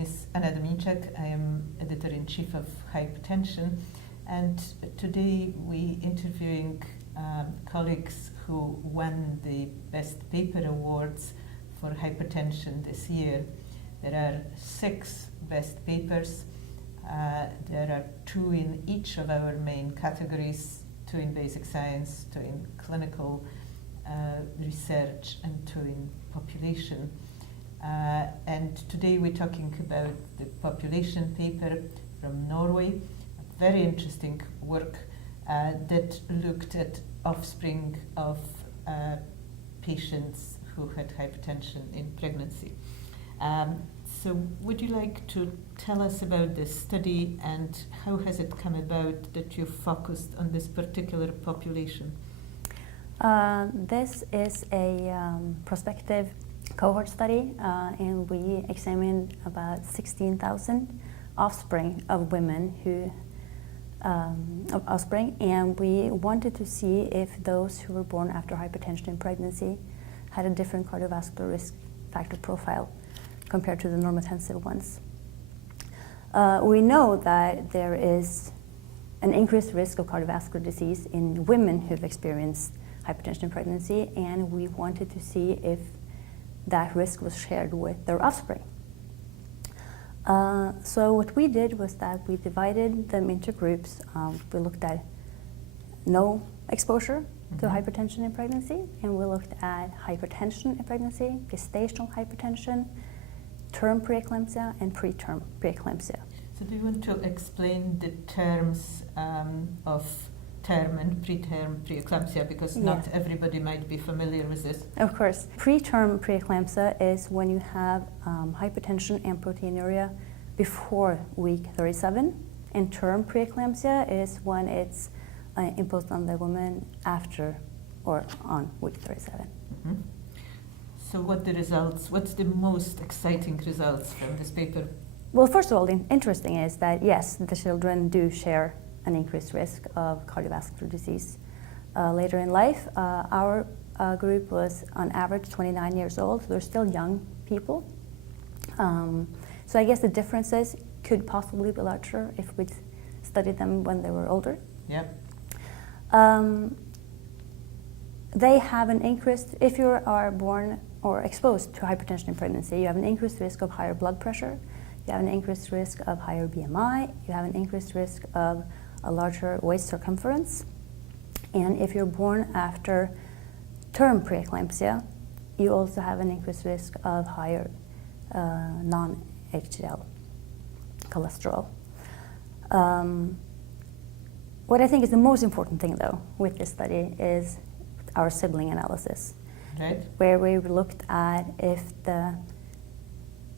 name is Anna Dominczak. I am editor-in-chief of Hypertension, and today we interviewing colleagues who won the Best Paper Awards for hypertension this year. There are 6 best papers. There are 2 in each of our main categories, 2 in basic science, 2 in clinical research, and 2 in population. And today we're talking about the population paper from Norway, a very interesting work that looked at offspring of patients who had hypertension in pregnancy. So would you like to tell us about this study and how has it come about that you focused on this particular population? This is a prospective cohort study, and we examined about 16,000 offspring of women and we wanted to see if those who were born after hypertension in pregnancy had a different cardiovascular risk factor profile compared to the normotensive ones. We know that there is an increased risk of cardiovascular disease in women who've experienced hypertension in pregnancy, and we wanted to see if that risk was shared with their offspring. So what we did was that we divided them into groups. We looked at no exposure to hypertension in pregnancy, and we looked at hypertension in pregnancy, gestational hypertension, term preeclampsia, and preterm preeclampsia. So do you want to explain the terms of term and preterm preeclampsia, because not everybody might be familiar with this? Of course. Preterm preeclampsia is when you have hypertension and proteinuria before week 37, and term preeclampsia is when it's imposed on the woman after or on week 37. So what the results, what's the most exciting results from this paper? Well, first of all, the interesting is that yes, the children do share an increased risk of cardiovascular disease later in life. Our group was on average 29 years old, so they're still young people. So I guess the differences could possibly be larger if we'd studied them when they were older. Yeah. They have an increased, if you are born or exposed to hypertension in pregnancy, you have an increased risk of higher blood pressure, you have an increased risk of higher BMI, you have an increased risk of a larger waist circumference, and if you're born after term preeclampsia, you also have an increased risk of higher non-HDL cholesterol. What I think is the most important thing, though, with this study is our sibling analysis, where we looked at if the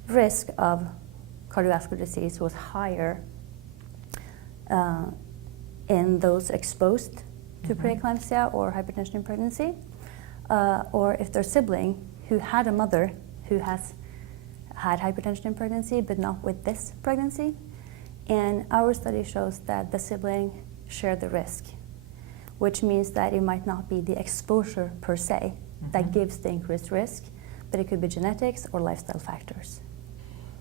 risk of cardiovascular disease was higher in those exposed to preeclampsia or hypertension in pregnancy, or if their sibling who had a mother who has had hypertension in pregnancy but not with this pregnancy. And our study shows that the sibling shared the risk, which means that it might not be the exposure per se that gives the increased risk, but it could be genetics or lifestyle factors.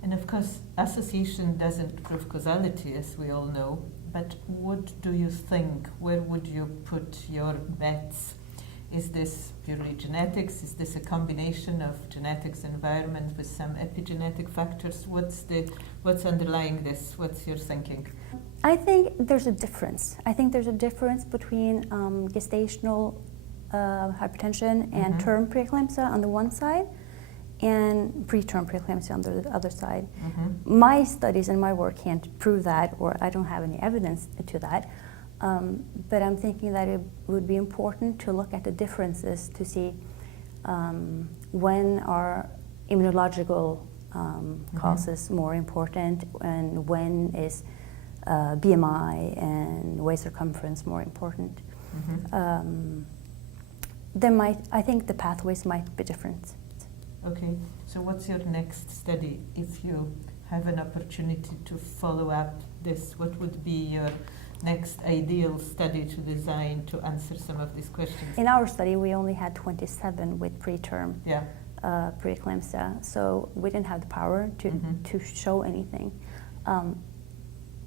And of course, association doesn't prove causality, as we all know, but what do you think? Where would you put your bets? Is this purely genetics? Is this a combination of genetics, environment with some epigenetic factors? What's underlying this? What's your thinking? I think there's a difference. I think there's a difference between gestational hypertension and term preeclampsia on the one side, and preterm preeclampsia on the other side. My studies and my work can't prove that, or I don't have any evidence to that, but I'm thinking that it would be important to look at the differences to see when are immunological causes more important, and when is BMI and waist circumference more important. I think the pathways might be different. Okay, so what's your next study? If you have an opportunity to follow up this, what would be your next ideal study to design to answer some of these questions? In our study, we only had 27 with preterm preeclampsia, so we didn't have the power to show anything.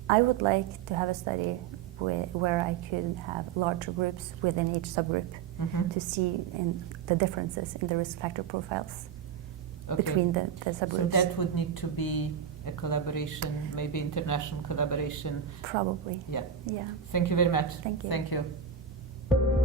I would like to have a study where I could have larger groups within each subgroup to see the differences in the risk factor profiles between the subgroups. So that would need to be a collaboration, maybe international collaboration. Probably. Yeah. Yeah. Thank you very much. Thank you. Thank you.